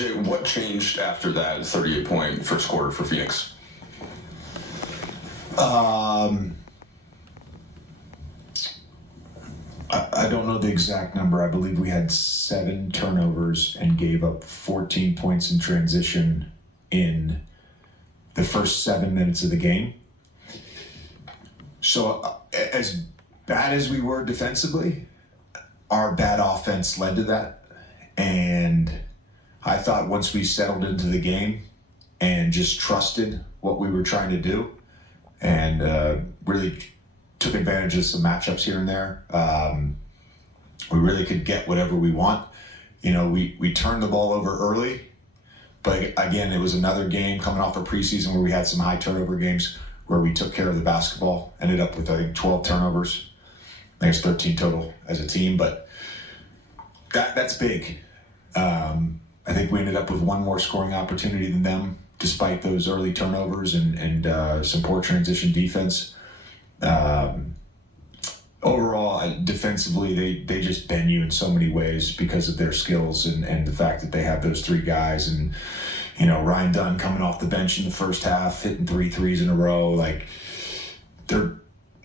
JJ, what changed after that 38-point first quarter for Phoenix? I don't know the exact number. I believe we had 7 turnovers and gave up 14 points in transition in the first 7 minutes of the game. So as bad as we were defensively, our bad offense led to that. And I thought once we settled into the game and just trusted what we were trying to do and really took advantage of some matchups here and there, we really could get whatever we want. You know, we turned the ball over early, but again, it was another game coming off a preseason where we had some high turnover games where we took care of the basketball, ended up with, I think, 12 turnovers. I think it's 13 total as a team, but that's big. I think we ended up with one more scoring opportunity than them, despite those early turnovers and some poor transition defense. Overall, defensively, they just bend you in so many ways because of their skills and the fact that they have those 3 guys. And, you know, Ryan Dunn coming off the bench in the first half, hitting 3 threes in a row. Like, they're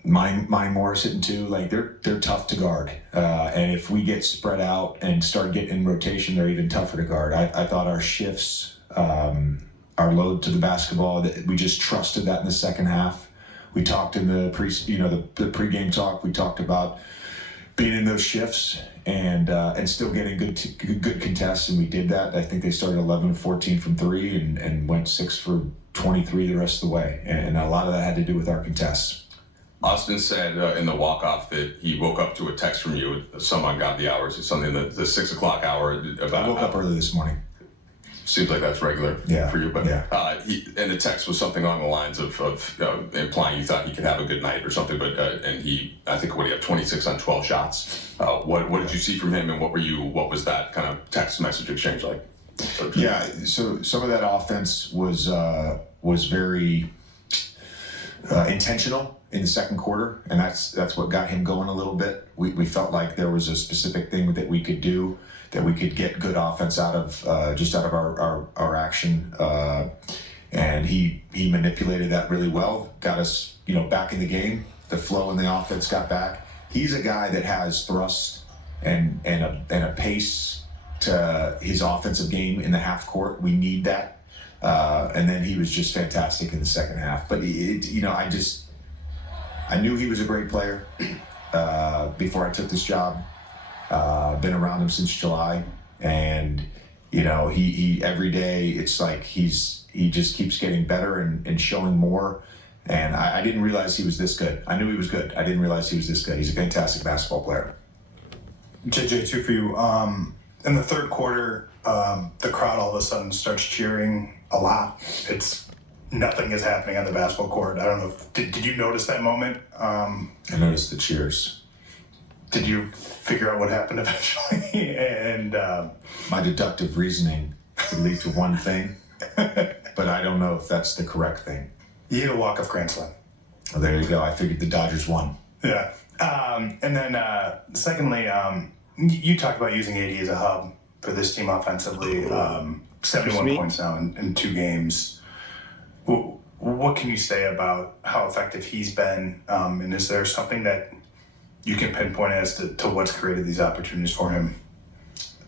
Mine Morris hitting 2. Like, they're tough to guard. And if we get spread out and start getting in rotation, they're even tougher to guard. I thought our shifts, our load to the basketball, that we just trusted that in the second half. We talked in the pregame talk. We talked about being in those shifts and still getting good contests, and we did that. I think they started 11 of 14 from 3 and went 6 for 23 the rest of the way. And a lot of that had to do with our contests. Austin said in the walk-off that he woke up to a text from you. Some ungodly hours. It's something the 6 o'clock hour. I woke up early this morning. Seems like that's regular for you, but and the text was something along the lines of implying you thought he could have a good night or something. But and I think what he had 26 on 12 shots. What did you see from him, and what was that kind of text message exchange like? So some of that offense was very intentional in the second quarter, and that's what got him going a little bit. We felt like there was a specific thing that we could do, that we could get good offense out of our action, and he manipulated that really well, got us back in the game. The flow in the offense got back. He's a guy that has thrust and a pace to his offensive game in the half court. We need that, and then he was just fantastic in the second half. But I knew he was a great player before I took this job. Been around him since July, and he every day it's like he just keeps getting better and showing more. And I didn't realize he was this good. I knew he was good. I didn't realize he was this good. He's a fantastic basketball player. JJ, 2 for you. In the third quarter, the crowd all of a sudden starts cheering a lot. Nothing is happening on the basketball court. I don't know. Did you notice that moment? I noticed the cheers. Did you figure out what happened eventually? And my deductive reasoning could lead to one thing, but I don't know if that's the correct thing. You hit a walk-off grand slam. Well, there you go. I figured the Dodgers won. Yeah. And then secondly, you talked about using AD as a hub for this team offensively. 71 points now in 2 games. What can you say about how effective he's been? And is there something that you can pinpoint as to what's created these opportunities for him?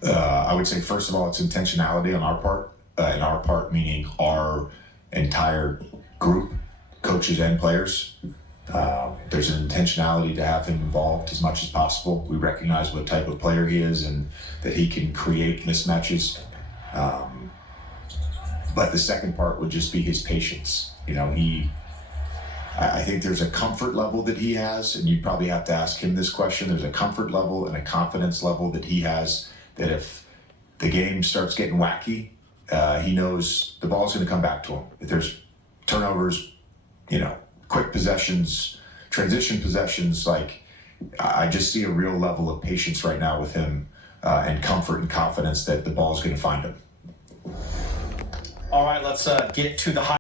I would say, first of all, it's intentionality on our part. And our part meaning our entire group, coaches and players. There's an intentionality to have him involved as much as possible. We recognize what type of player he is and that he can create mismatches. But the second part would just be his patience. I think there's a comfort level that he has, and you probably have to ask him this question. There's a comfort level and a confidence level that he has that if the game starts getting wacky, he knows the ball's going to come back to him. If there's turnovers, quick possessions, transition possessions, like I just see a real level of patience right now with him and comfort and confidence that the ball's going to find him. All right, let's get to the